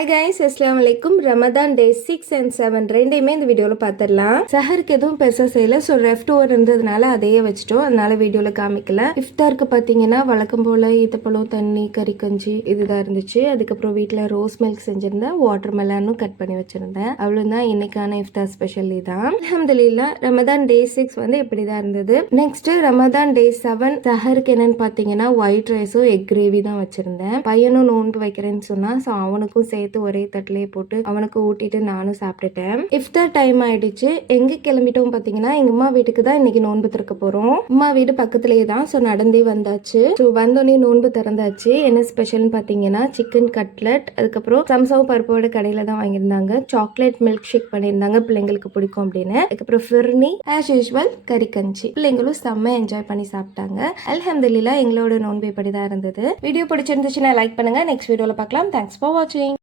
Hi guys, அஸ்ஸலாமு அலைக்கும். ரமதான் டே 6 and 7 ரெண்டையுமே இந்த வீடியோவில் பார்த்துடலாம். சஹருக்கு எதுவும் பெருசாக செய்யல. ஸோ ரெஃப்ட் ஓவர் இருந்ததுனால அதையே வச்சுட்டோம். அதனால வீடியோவில் காமிக்கல. இஃப்தாருக்கு பார்த்தீங்கன்னா வழக்கம் போல் ஈத்தப்பழம், தண்ணி, கறி கஞ்சி இதுதான் இருந்துச்சு. அதுக்கப்புறம் வீட்டில் ரோஸ் மில்க் செஞ்சிருந்தேன். வாட்டர் மெலனும் கட் பண்ணி வச்சிருந்தேன். அவ்வளோதான் இன்னைக்கான இஃப்தார் ஸ்பெஷல் தான். அல்ஹம்துலில்லாஹ் ரமதான் டே 6 வந்து இப்படி தான் இருந்தது. நெக்ஸ்ட் ரமதான் டே 7 சஹருக்கு என்னன்னு பார்த்தீங்கன்னா ஒயிட் ரைஸும் எக் கிரேவி தான் வச்சிருந்தேன். பையனும் நோன்பு வைக்கிறேன்னு சொன்னா, ஸோ அவனுக்கும் சேர்த்து ஒரே தட்டிலே போட்டு அவனுக்கு ஊட்டிட்டு நானும் சாப்பிட்டுட்டேன். இஃப்தார் டைம் ஆயிடுச்சு. எங்க கிளம்பிட்டோம் பாத்தீங்கன்னா எங்க அம்மா வீட்டுக்கு தான் இன்னைக்கு நோன்பு திறக்க போறோம். அம்மா வீடு பக்கத்துலயே தான். ஸோ நடந்தே வந்தாச்சு. ஸோ வந்தோடனே நோன்பு திறந்தாச்சு. என்ன ஸ்பெஷல்னு பாத்தீங்கன்னா சிக்கன் கட்லட், அதுக்கப்புறம் சம்சாவும் பருப்போட கடையில தான் வாங்கியிருந்தாங்க. சாக்லேட் மில்க் ஷேக் பண்ணியிருந்தாங்க, பிள்ளைங்களுக்கு பிடிக்கும் அப்படின்னு. அதுக்கப்புறம் ஃபிர்னி ஆஸ் யூஸ்வல் கறி கஞ்சி. பிள்ளைங்களும் செம்ம என்ஜாய் பண்ணி சாப்பிட்டாங்க. அல்ஹம்துலில்லாஹ் எங்களோட நோன்பு இப்படிதான் இருந்தது. வீடியோ பிடிச்சிருந்துச்சுன்னா லைக் பண்ணுங்க. நெக்ஸ்ட் வீடியோல பார்க்கலாம். தேங்க்ஸ் ஃபார் வாட்சிங்.